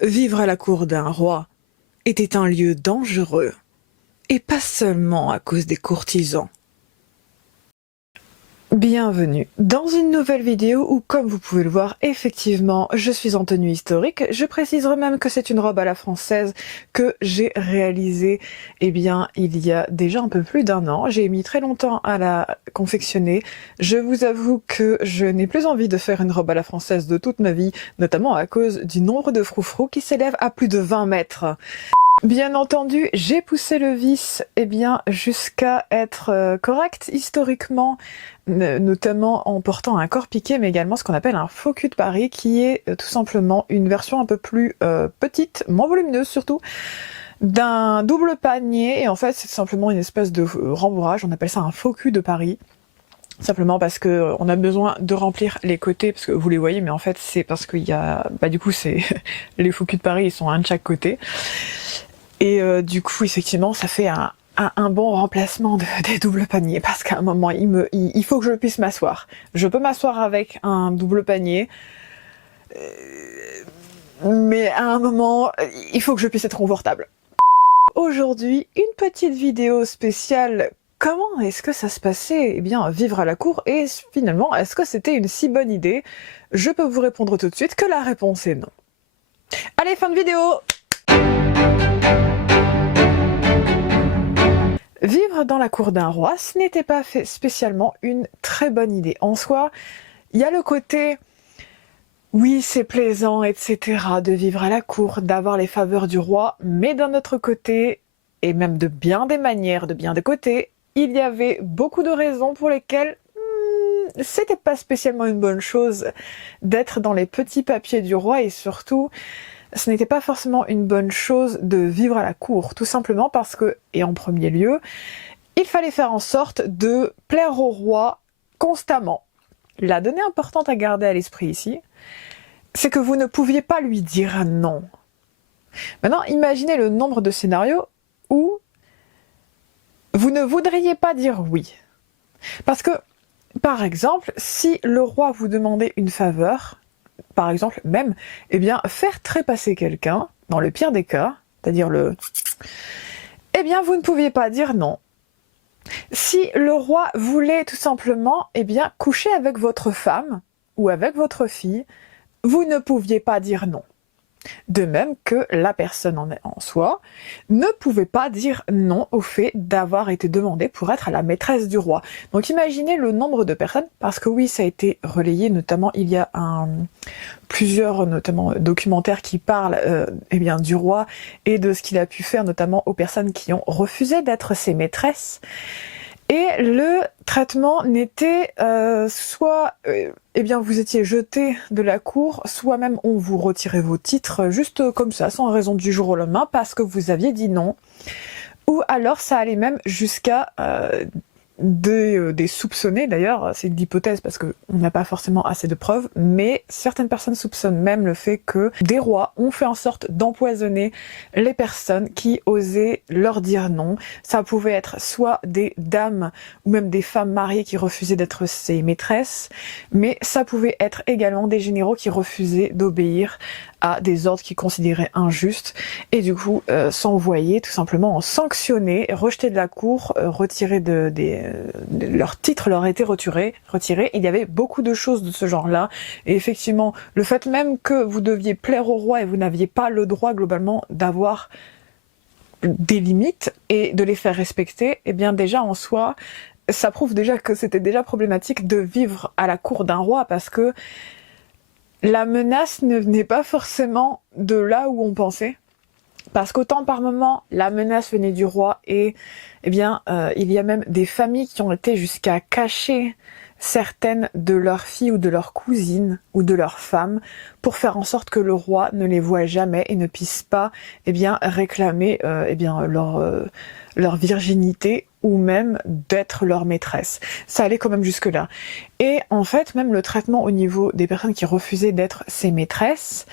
Vivre à la cour d'un roi était un lieu dangereux, et pas seulement à cause des courtisans. Bienvenue dans une nouvelle vidéo où, comme vous pouvez le voir, effectivement, je suis en tenue historique. Je préciserai même que c'est une robe à la française que j'ai réalisée, il y a déjà un peu plus d'un an. J'ai mis très longtemps à la confectionner. Je vous avoue que je n'ai plus envie de faire une robe à la française de toute ma vie, notamment à cause du nombre de froufrous qui s'élève à plus de 20 mètres. Bien entendu, j'ai poussé le vice jusqu'à être correct historiquement, notamment en portant un corps piqué, mais également ce qu'on appelle un faux cul de Paris, qui est tout simplement une version un peu plus petite, moins volumineuse surtout, d'un double panier. Et en fait, c'est simplement une espèce de rembourrage, on appelle ça un faux cul de Paris. Simplement parce que on a besoin de remplir les côtés, parce que vous les voyez, mais en fait c'est parce qu'il y a... du coup c'est... les faux culs de Paris, ils sont un de chaque côté. Et du coup, effectivement, ça fait un bon remplacement des doubles paniers, parce qu'à un moment, il faut que je puisse m'asseoir. Je peux m'asseoir avec un double panier, mais à un moment, il faut que je puisse être confortable. Aujourd'hui, une petite vidéo spéciale. Comment est-ce que ça se passait, vivre à la cour, et finalement, est-ce que c'était une si bonne idée? Je peux vous répondre tout de suite que la réponse est non. Allez, fin de vidéo! Vivre dans la cour d'un roi, ce n'était pas spécialement une très bonne idée. En soi, il y a le côté, oui, c'est plaisant, etc., de vivre à la cour, d'avoir les faveurs du roi, mais d'un autre côté, et même de bien des manières, de bien des côtés, il y avait beaucoup de raisons pour lesquelles c'était pas spécialement une bonne chose d'être dans les petits papiers du roi, et surtout, ce n'était pas forcément une bonne chose de vivre à la cour, tout simplement parce que, et en premier lieu, il fallait faire en sorte de plaire au roi constamment. La donnée importante à garder à l'esprit ici, c'est que vous ne pouviez pas lui dire non. Maintenant, imaginez le nombre de scénarios où vous ne voudriez pas dire oui. Parce que, par exemple, si le roi vous demandait une faveur, par exemple, même, faire trépasser quelqu'un, dans le pire des cas, c'est-à-dire vous ne pouviez pas dire non. Si le roi voulait tout simplement, coucher avec votre femme, ou avec votre fille, vous ne pouviez pas dire non. De même que la personne en soi ne pouvait pas dire non au fait d'avoir été demandée pour être la maîtresse du roi. Donc imaginez le nombre de personnes, parce que oui, ça a été relayé, notamment il y a plusieurs notamment documentaires qui parlent du roi et de ce qu'il a pu faire, notamment aux personnes qui ont refusé d'être ses maîtresses. Et le traitement n'était soit vous étiez jeté de la cour, soit même on vous retirait vos titres juste comme ça, sans raison du jour au lendemain, parce que vous aviez dit non. Ou alors ça allait même jusqu'à des soupçonnés, d'ailleurs, c'est de l'hypothèse parce qu'on n'a pas forcément assez de preuves, mais certaines personnes soupçonnent même le fait que des rois ont fait en sorte d'empoisonner les personnes qui osaient leur dire non. Ça pouvait être soit des dames ou même des femmes mariées qui refusaient d'être ses maîtresses, mais ça pouvait être également des généraux qui refusaient d'obéir à des ordres qu'ils considéraient injustes, et du coup s'envoyer tout simplement sanctionner, rejeter de la cour, retirer leurs titres leur étaient retirés. Il y avait beaucoup de choses de ce genre-là, et effectivement, le fait même que vous deviez plaire au roi et vous n'aviez pas le droit globalement d'avoir des limites et de les faire respecter, déjà en soi, ça prouve déjà que c'était déjà problématique de vivre à la cour d'un roi, parce que la menace ne venait pas forcément de là où on pensait, parce qu'autant par moment la menace venait du roi, et il y a même des familles qui ont été jusqu'à cacher certaines de leurs filles ou de leurs cousines ou de leurs femmes pour faire en sorte que le roi ne les voie jamais et ne puisse pas réclamer leur virginité ou même d'être leur maîtresse. Ça allait quand même jusque là. Et en fait, même le traitement au niveau des personnes qui refusaient d'être ses maîtresses,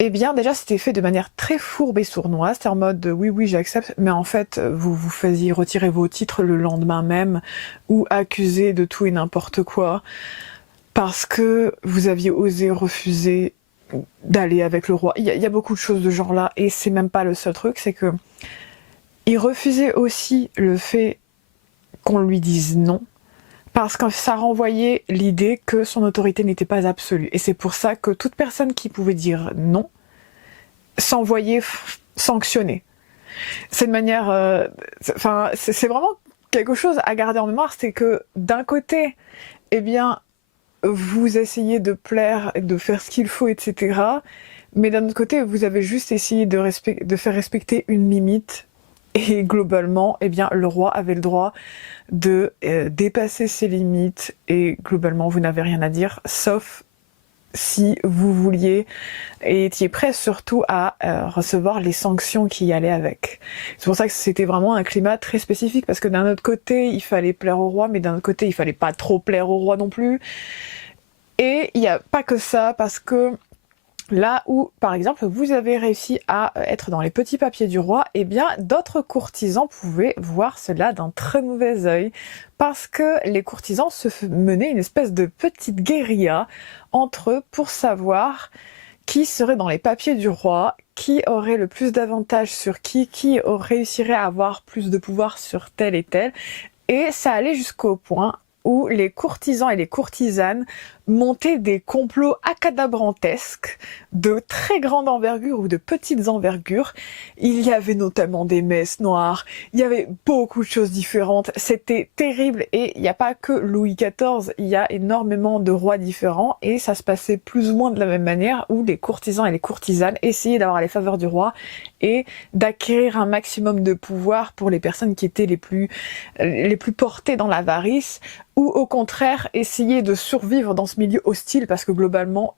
déjà c'était fait de manière très fourbe et sournoise, c'était en mode oui j'accepte, mais en fait vous vous faisiez retirer vos titres le lendemain même, ou accuser de tout et n'importe quoi, parce que vous aviez osé refuser d'aller avec le roi. Il y a beaucoup de choses de genre là, et c'est même pas le seul truc, c'est que il refusait aussi le fait qu'on lui dise non, parce que ça renvoyait l'idée que son autorité n'était pas absolue. Et c'est pour ça que toute personne qui pouvait dire non s'envoyait sanctionner. C'est une manière... c'est vraiment quelque chose à garder en mémoire, c'est que d'un côté, eh bien, vous essayez de plaire, de faire ce qu'il faut, etc. Mais d'un autre côté, vous avez juste essayé de faire respecter une limite. Et globalement, eh bien, le roi avait le droit de dépasser ses limites. Et globalement, vous n'avez rien à dire, sauf si vous vouliez et étiez prêt surtout à recevoir les sanctions qui allaient avec. C'est pour ça que c'était vraiment un climat très spécifique, parce que d'un autre côté, il fallait plaire au roi, mais d'un autre côté, il fallait pas trop plaire au roi non plus. Et il n'y a pas que ça, parce que là où, par exemple, vous avez réussi à être dans les petits papiers du roi, eh bien, d'autres courtisans pouvaient voir cela d'un très mauvais œil, parce que les courtisans se menaient une espèce de petite guérilla entre eux pour savoir qui serait dans les papiers du roi, qui aurait le plus d'avantages sur qui réussirait à avoir plus de pouvoir sur tel et tel. Et ça allait jusqu'au point où les courtisans et les courtisanes montaient des complots acadabrantesques de très grande envergure ou de petites envergures. Il y avait notamment des messes noires, il y avait beaucoup de choses différentes, c'était terrible, et il n'y a pas que Louis XIV, il y a énormément de rois différents, et ça se passait plus ou moins de la même manière, où les courtisans et les courtisanes essayaient d'avoir les faveurs du roi et d'acquérir un maximum de pouvoir pour les personnes qui étaient les plus portées dans l'avarice, ou au contraire essayer de survivre dans ce milieu hostile, parce que globalement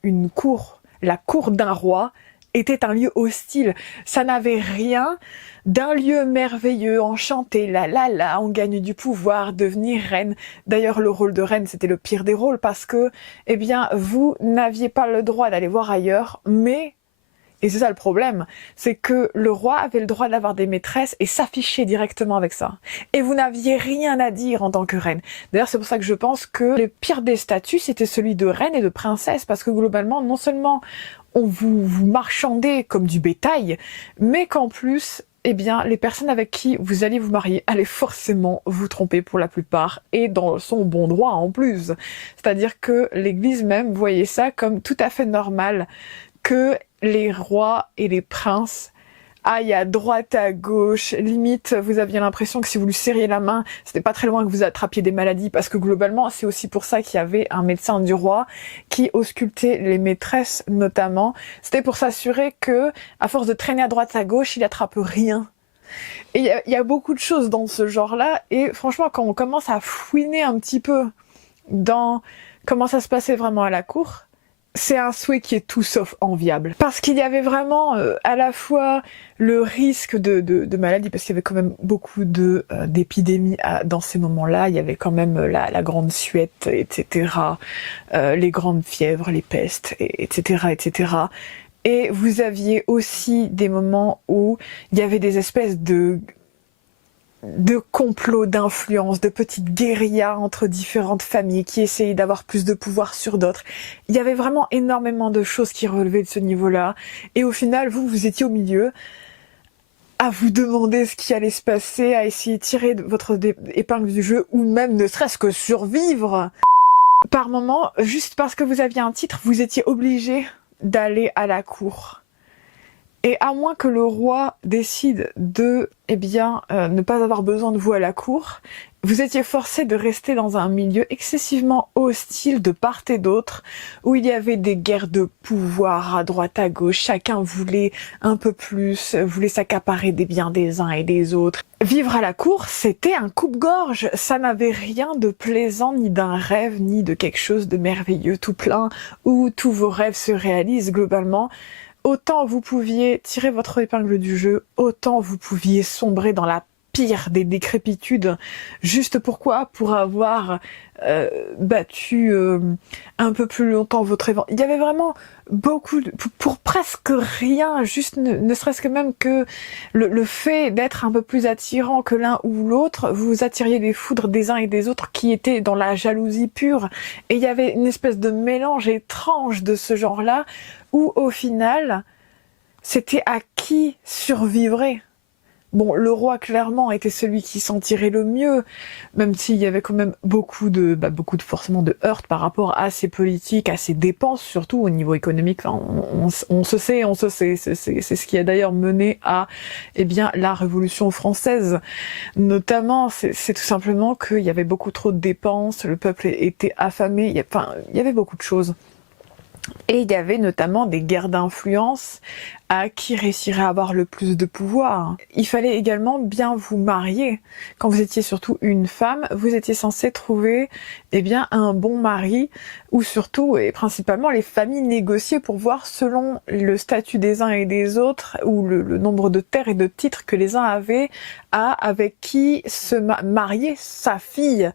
la cour d'un roi était un lieu hostile. Ça n'avait rien d'un lieu merveilleux, enchanté, on gagne du pouvoir, devenir reine. D'ailleurs, le rôle de reine, c'était le pire des rôles, parce que, eh bien, vous n'aviez pas le droit d'aller voir ailleurs, mais... Et c'est ça le problème, c'est que le roi avait le droit d'avoir des maîtresses et s'afficher directement avec ça. Et vous n'aviez rien à dire en tant que reine. D'ailleurs, c'est pour ça que je pense que le pire des statuts, c'était celui de reine et de princesse, parce que globalement, non seulement on vous marchandait comme du bétail, mais qu'en plus, eh bien, les personnes avec qui vous alliez vous marier allaient forcément vous tromper pour la plupart, et dans son bon droit en plus. C'est-à-dire que l'Église même voyait ça comme tout à fait normal, que les rois et les princes aillent à droite, à gauche, limite vous aviez l'impression que si vous lui serriez la main, c'était pas très loin que vous attrapiez des maladies, parce que globalement c'est aussi pour ça qu'il y avait un médecin du roi qui auscultait les maîtresses notamment. C'était pour s'assurer que, à force de traîner à droite, à gauche, il attrape rien. Et il y a beaucoup de choses dans ce genre-là, et franchement quand on commence à fouiner un petit peu dans comment ça se passait vraiment à la cour, c'est un souhait qui est tout sauf enviable. Parce qu'il y avait vraiment à la fois le risque de maladie, parce qu'il y avait quand même beaucoup d'épidémies dans ces moments-là. Il y avait quand même la grande suette, etc. Les grandes fièvres, les pestes, etc., etc. Et vous aviez aussi des moments où il y avait des espèces de complots d'influence, de petites guérillas entre différentes familles qui essayaient d'avoir plus de pouvoir sur d'autres. Il y avait vraiment énormément de choses qui relevaient de ce niveau-là. Et au final, vous étiez au milieu, à vous demander ce qui allait se passer, à essayer de tirer votre épingle du jeu, ou même ne serait-ce que survivre. Par moment, juste parce que vous aviez un titre, vous étiez obligé d'aller à la cour. Et à moins que le roi décide de, ne pas avoir besoin de vous à la cour, vous étiez forcé de rester dans un milieu excessivement hostile de part et d'autre, où il y avait des guerres de pouvoir à droite à gauche, chacun voulait un peu plus, voulait s'accaparer des biens des uns et des autres. Vivre à la cour, c'était un coupe-gorge, ça n'avait rien de plaisant, ni d'un rêve, ni de quelque chose de merveilleux tout plein, où tous vos rêves se réalisent globalement. Autant vous pouviez tirer votre épingle du jeu, autant vous pouviez sombrer dans la pire des décrépitudes. Juste pourquoi? Pour avoir battu un peu plus longtemps votre évent. Il y avait vraiment pour presque rien, juste ne serait-ce que même que le fait d'être un peu plus attirant que l'un ou l'autre, vous attiriez les foudres des uns et des autres qui étaient dans la jalousie pure. Et il y avait une espèce de mélange étrange de ce genre-là, où au final, c'était à qui survivrait. Bon, le roi, clairement, était celui qui s'en tirait le mieux, même s'il y avait quand même beaucoup de forcément de heurts par rapport à ses politiques, à ses dépenses, surtout au niveau économique. Enfin, on se sait, c'est ce qui a d'ailleurs mené à, eh bien, la Révolution française. Notamment, c'est tout simplement qu'il y avait beaucoup trop de dépenses, le peuple était affamé, il y avait beaucoup de choses. Et il y avait notamment des guerres d'influence à qui réussirait à avoir le plus de pouvoir. Il fallait également bien vous marier. Quand vous étiez surtout une femme, vous étiez censé trouver un bon mari, ou surtout et principalement les familles négociaient pour voir selon le statut des uns et des autres, ou le nombre de terres et de titres que les uns avaient, avec qui se marier sa fille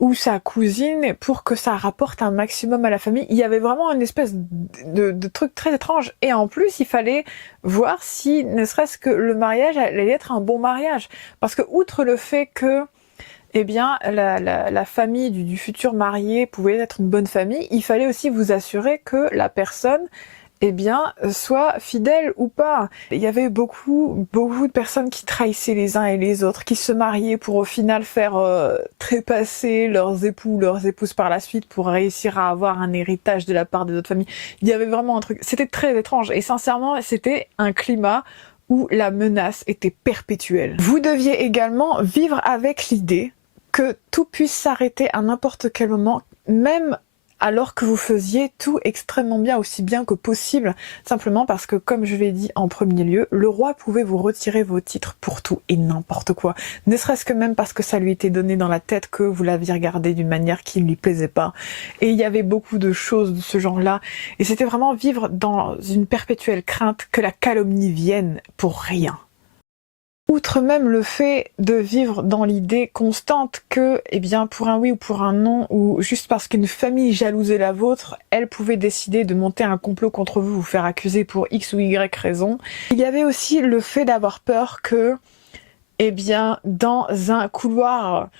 ou sa cousine pour que ça rapporte un maximum à la famille. Il y avait vraiment une espèce de truc très étrange. Et en plus, il fallait voir si, ne serait-ce que le mariage allait être un bon mariage. Parce que, outre le fait que la famille du futur marié pouvait être une bonne famille, il fallait aussi vous assurer que la personne soit fidèle ou pas. Il y avait beaucoup de personnes qui trahissaient les uns et les autres, qui se mariaient pour au final faire trépasser leurs époux, leurs épouses par la suite pour réussir à avoir un héritage de la part des autres familles. Il y avait vraiment un truc, c'était très étrange et sincèrement, c'était un climat où la menace était perpétuelle. Vous deviez également vivre avec l'idée que tout puisse s'arrêter à n'importe quel moment, même alors que vous faisiez tout extrêmement bien, aussi bien que possible, simplement parce que, comme je l'ai dit en premier lieu, le roi pouvait vous retirer vos titres pour tout et n'importe quoi. Ne serait-ce que même parce que ça lui était donné dans la tête que vous l'aviez regardé d'une manière qui ne lui plaisait pas. Et il y avait beaucoup de choses de ce genre-là. Et c'était vraiment vivre dans une perpétuelle crainte que la calomnie vienne pour rien. Outre même le fait de vivre dans l'idée constante que, pour un oui ou pour un non, ou juste parce qu'une famille jalousait la vôtre, elle pouvait décider de monter un complot contre vous, vous faire accuser pour X ou Y raison. Il y avait aussi le fait d'avoir peur que, dans un couloir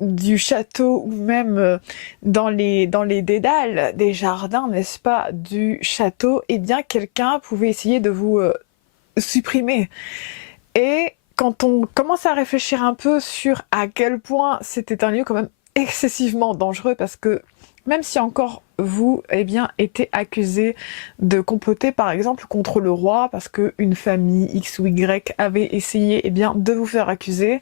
du château ou même dans les dédales des jardins, n'est-ce pas, du château, quelqu'un pouvait essayer de vous supprimer. Et quand on commence à réfléchir un peu sur à quel point c'était un lieu quand même excessivement dangereux, parce que même si encore vous étiez accusé de comploter par exemple contre le roi parce qu'une famille X ou Y avait essayé de vous faire accuser,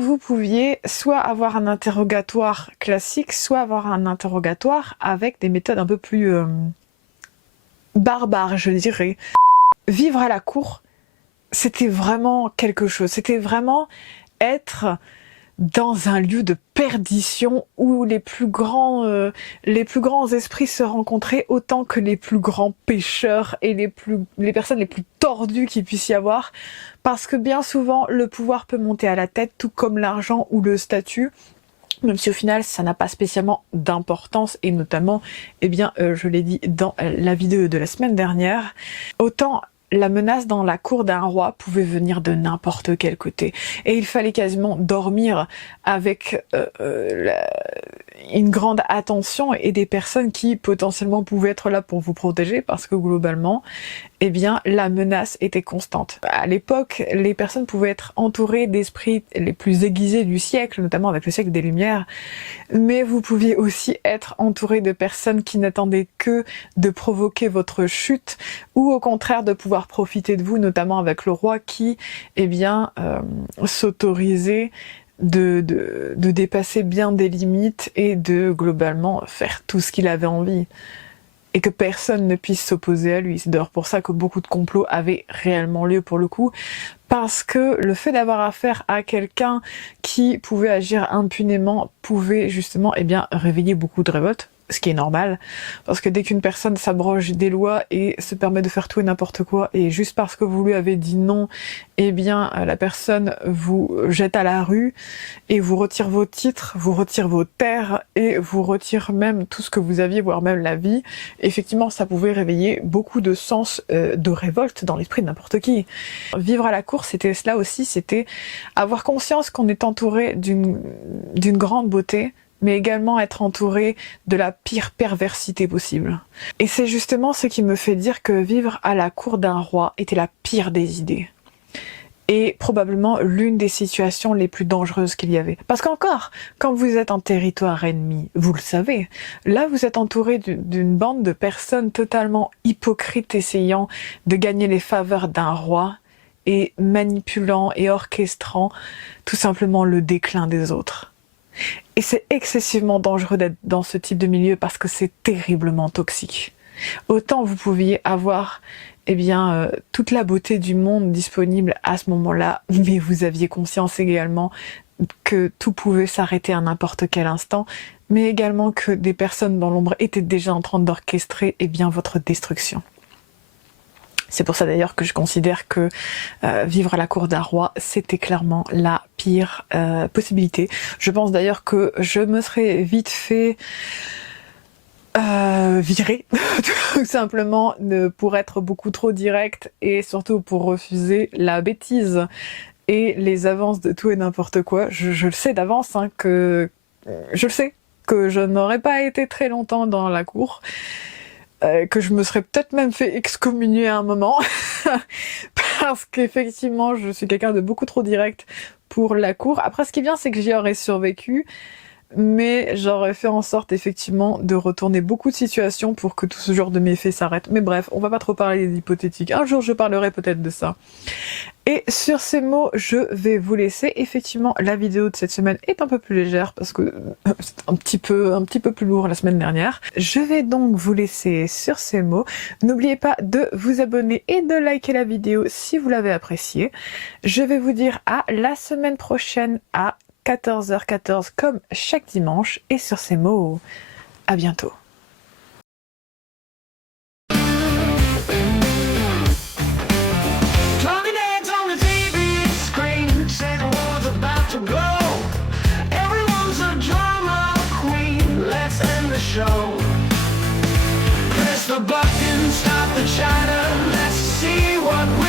vous pouviez soit avoir un interrogatoire classique, soit avoir un interrogatoire avec des méthodes un peu plus barbares, je dirais. Vivre à la cour, c'était vraiment quelque chose. C'était vraiment être dans un lieu de perdition où les plus grands esprits se rencontraient autant que les plus grands pécheurs et les personnes les plus tordues qu'il puisse y avoir. Parce que bien souvent, le pouvoir peut monter à la tête, tout comme l'argent ou le statut. Même si au final, ça n'a pas spécialement d'importance, et notamment, je l'ai dit dans la vidéo de la semaine dernière, autant la menace dans la cour d'un roi pouvait venir de n'importe quel côté. Et il fallait quasiment dormir avec une grande attention et des personnes qui potentiellement pouvaient être là pour vous protéger, parce que globalement, la menace était constante. À l'époque, les personnes pouvaient être entourées d'esprits les plus aiguisés du siècle, notamment avec le siècle des Lumières, mais vous pouviez aussi être entouré de personnes qui n'attendaient que de provoquer votre chute, ou au contraire de pouvoir profiter de vous, notamment avec le roi qui, s'autorisait de dépasser bien des limites et de globalement faire tout ce qu'il avait envie. Et que personne ne puisse s'opposer à lui. C'est d'ailleurs pour ça que beaucoup de complots avaient réellement lieu pour le coup, parce que le fait d'avoir affaire à quelqu'un qui pouvait agir impunément pouvait justement réveiller beaucoup de révoltes. ce qui est normal, parce que dès qu'une personne s'abroge des lois et se permet de faire tout et n'importe quoi, et juste parce que vous lui avez dit non, eh bien la personne vous jette à la rue et vous retire vos titres, vous retire vos terres et vous retire même tout ce que vous aviez, voire même la vie, effectivement ça pouvait réveiller beaucoup de sens de révolte dans l'esprit de n'importe qui. Vivre à la cour, c'était cela aussi, c'était avoir conscience qu'on est entouré d'une grande beauté, mais également être entouré de la pire perversité possible. Et c'est justement ce qui me fait dire que vivre à la cour d'un roi était la pire des idées. Et probablement l'une des situations les plus dangereuses qu'il y avait. Parce qu'encore, quand vous êtes en territoire ennemi, vous le savez, là vous êtes entouré d'une bande de personnes totalement hypocrites essayant de gagner les faveurs d'un roi et manipulant et orchestrant tout simplement le déclin des autres. Et c'est excessivement dangereux d'être dans ce type de milieu parce que c'est terriblement toxique. Autant vous pouviez avoir toute la beauté du monde disponible à ce moment-là, mais vous aviez conscience également que tout pouvait s'arrêter à n'importe quel instant, mais également que des personnes dans l'ombre étaient déjà en train d'orchestrer votre destruction. C'est pour ça d'ailleurs que je considère que vivre à la cour d'un roi, c'était clairement la pire possibilité. Je pense d'ailleurs que je me serais vite fait virer, tout simplement, pour être beaucoup trop direct et surtout pour refuser la bêtise et les avances de tout et n'importe quoi. Je le sais d'avance, que je n'aurais pas été très longtemps dans la cour. Que je me serais peut-être même fait excommunier à un moment parce qu'effectivement je suis quelqu'un de beaucoup trop direct pour la cour. Après ce qui est bien c'est que j'y aurais survécu, mais j'aurais fait en sorte effectivement de retourner beaucoup de situations pour que tout ce genre de méfaits s'arrête. Mais bref, on va pas trop parler d'hypothétique. Un jour je parlerai peut-être de ça. Et sur ces mots, je vais vous laisser. Effectivement, la vidéo de cette semaine est un peu plus légère parce que c'est un petit peu plus lourd la semaine dernière. Je vais donc vous laisser sur ces mots. N'oubliez pas de vous abonner et de liker la vidéo si vous l'avez appréciée. Je vais vous dire à la semaine prochaine à 14h14 comme chaque dimanche. Et sur ces mots, à bientôt. Press the button, stop the chatter, let's see what we